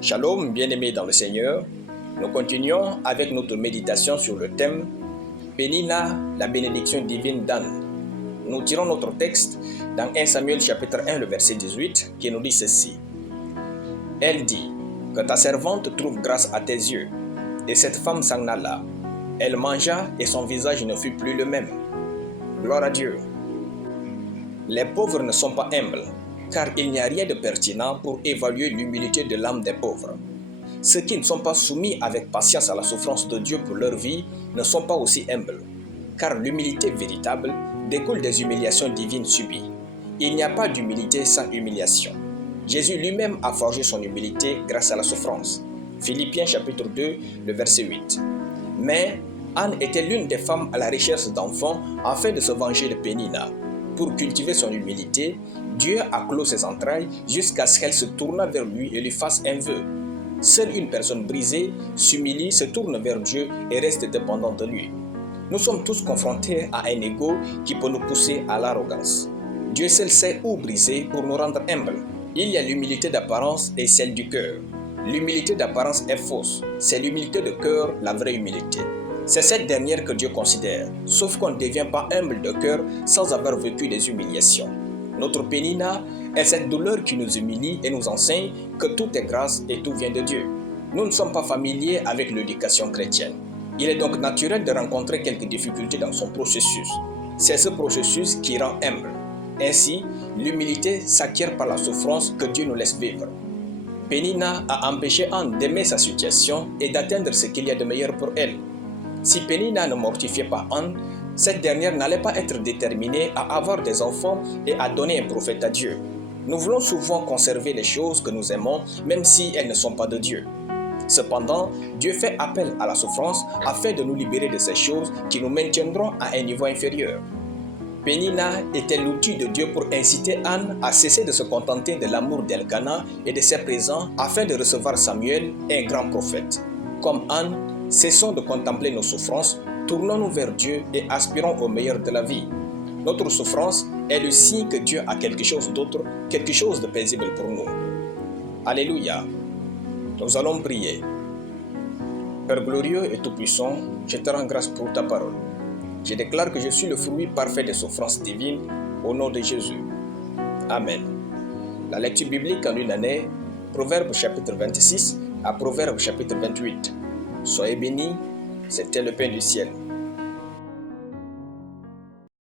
Shalom, bien-aimés dans le Seigneur. Nous continuons avec notre méditation sur le thème Pénina, la bénédiction divine d'Anne. Nous tirons notre texte dans 1 Samuel chapitre 1, le verset 18, qui nous dit ceci. Elle dit, que ta servante trouve grâce à tes yeux. Et cette femme s'en alla. Elle mangea et son visage ne fut plus le même. Gloire à Dieu. Les pauvres ne sont pas humbles, car il n'y a rien de pertinent pour évaluer l'humilité de l'âme des pauvres. Ceux qui ne sont pas soumis avec patience à la souffrance de Dieu pour leur vie ne sont pas aussi humbles, car l'humilité véritable découle des humiliations divines subies. Il n'y a pas d'humilité sans humiliation. Jésus lui-même a forgé son humilité grâce à la souffrance. Philippiens chapitre 2, le verset 8. Mais Anne était l'une des femmes à la recherche d'enfants afin de se venger de Pénina. Pour cultiver son humilité, Dieu a clos ses entrailles jusqu'à ce qu'elle se tourne vers lui et lui fasse un vœu. Seule une personne brisée s'humilie, se tourne vers Dieu et reste dépendante de lui. Nous sommes tous confrontés à un ego qui peut nous pousser à l'arrogance. Dieu seul sait où briser pour nous rendre humbles. Il y a l'humilité d'apparence et celle du cœur. L'humilité d'apparence est fausse, c'est l'humilité de cœur, la vraie humilité. C'est cette dernière que Dieu considère, sauf qu'on ne devient pas humble de cœur sans avoir vécu des humiliations. Notre Pénina est cette douleur qui nous humilie et nous enseigne que tout est grâce et tout vient de Dieu. Nous ne sommes pas familiers avec l'éducation chrétienne. Il est donc naturel de rencontrer quelques difficultés dans son processus. C'est ce processus qui rend humble. Ainsi, l'humilité s'acquiert par la souffrance que Dieu nous laisse vivre. Pénina a empêché Anne d'aimer sa situation et d'atteindre ce qu'il y a de meilleur pour elle. Si Pénina ne mortifiait pas Anne, cette dernière n'allait pas être déterminée à avoir des enfants et à donner un prophète à Dieu. Nous voulons souvent conserver les choses que nous aimons, même si elles ne sont pas de Dieu. Cependant, Dieu fait appel à la souffrance afin de nous libérer de ces choses qui nous maintiendront à un niveau inférieur. Pénina était l'outil de Dieu pour inciter Anne à cesser de se contenter de l'amour d'Elkana et de ses présents afin de recevoir Samuel, un grand prophète. Comme Anne, cessons de contempler nos souffrances, tournons-nous vers Dieu et aspirons au meilleur de la vie. Notre souffrance est le signe que Dieu a quelque chose d'autre, quelque chose de paisible pour nous. Alléluia. Nous allons prier. Père glorieux et tout-puissant, je te rends grâce pour ta parole. Je déclare que je suis le fruit parfait des souffrances divines au nom de Jésus. Amen. La lecture biblique en une année, Proverbes chapitre 26 à Proverbes chapitre 28. Soyez bénis, c'était le pain du ciel.